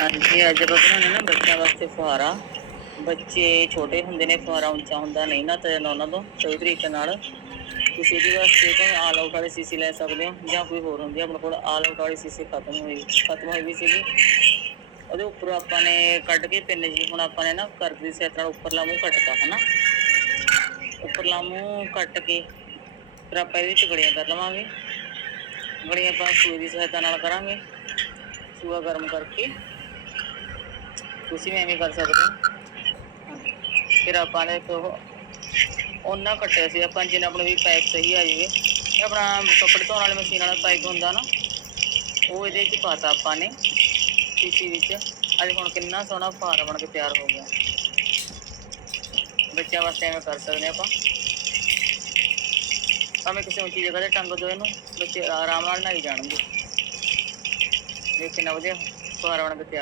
ਹਾਂਜੀ, ਅੱਜ ਆਪਾਂ ਬਣਾਉਣੇ ਨਾ ਬੱਚਿਆਂ ਵਾਸਤੇ ਫੁਹਾਰਾ। ਬੱਚੇ ਛੋਟੇ ਹੁੰਦੇ ਨੇ, ਫੁਹਾਰਾ ਉੱਚਾ ਹੁੰਦਾ ਨਹੀਂ ਨਾ, ਤੇ ਉਹਨਾਂ ਤੋਂ, ਸਹੀ ਤਰੀਕੇ ਨਾਲ। ਤੁਸੀਂ ਇਹਦੇ ਵਾਸਤੇ ਤਾਂ ਆਲ ਆਊਟ ਵਾਲੀ ਸੀਸੀ ਲੈ ਸਕਦੇ ਹੋ, ਜਾਂ ਕੋਈ ਹੋਰ ਹੁੰਦੀ ਆਪਣੇ ਕੋਲ ਆਲ ਆਊਟ ਵਾਲੀ ਸੀਸੀ ਖਤਮ ਹੋਈ ਖਤਮ ਹੋਈ ਵੀ ਸੀਗੀ। ਉਹਦੇ ਉੱਪਰ ਆਪਾਂ ਨੇ ਕੱਢ ਕੇ ਪਿੰਨ ਜੀ, ਹੁਣ ਆਪਾਂ ਨੇ ਨਾ ਕਰਦੀ ਸੀ ਤਰ੍ਹਾਂ ਉੱਪਰਲਾ ਮੂੰਹ ਕੱਟਤਾ, ਹਨਾ? ਉੱਪਰਲਾ ਮੂੰਹ ਕੱਟ ਕੇ, ਫਿਰ ਆਪਾਂ ਇਹਦੇ ਵਿੱਚ ਗੜੀਆਂ ਕਰ ਲਵਾਂਗੇ। ਗੜੀਆਂ ਆਪਾਂ ਸੂਈ ਦੀ ਸਹਾਇਤਾ ਨਾਲ ਕਰਾਂਗੇ। ਸੂਆ ਗਰਮ ਕਰਕੇ। ਤੁਸੀਂ ਵੀ ਐਵੇਂ ਕਰ ਸਕਦੇ ਹੋ। ਫਿਰ ਆਪਾਂ ਨੇ ਇੱਕ ਉਹਨਾਂ ਕੱਟਿਆ ਸੀ। ਆਪਾਂ ਜਿੰਨਾ ਆਪਣੇ ਵੀ ਪਾਈਪ ਸਹੀ ਆ ਜਾਵੇ। ਇਹ ਆਪਣਾ ਕੱਪੜੇ ਧੋਣ ਵਾਲੀ ਮਸ਼ੀਨ ਵਾਲਾ ਪਾਈਪ ਹੁੰਦਾ ਨਾ। ਉਹ ਇਹਦੇ 'ਚ ਪਾਤਾ ਆਪਾਂ ਨੇ। ਸੀਸੀ ਵਿੱਚ। ਅੱਜ ਹੁਣ ਕਿੰਨਾ ਸੋਹਣਾ ਫਾਰ ਬਣ ਕੇ ਤਿਆਰ ਹੋ ਗਿਆ। ਬੱਚਿਆਂ ਵਾਸਤੇ ਐਵੇਂ ਕਰ ਸਕਦੇ ਹਾਂ ਆਪਾਂ। ਭਾਵੇਂ ਕਿਸੇ ਉੱਚੀ ਜਗ੍ਹਾ ਤੇ ਟੰਗ ਦੋ ਇਹਨੂੰ। ਬੱਚੇ ਆਰਾਮ ਨਾਲ ਨਹਾਈ ਜਾਣਗੇ। ਇਹ ਕਿੰਨਾ ਵਧੀਆ ਫਾਰ ਬਣ ਕੇ ਤਿਆਰ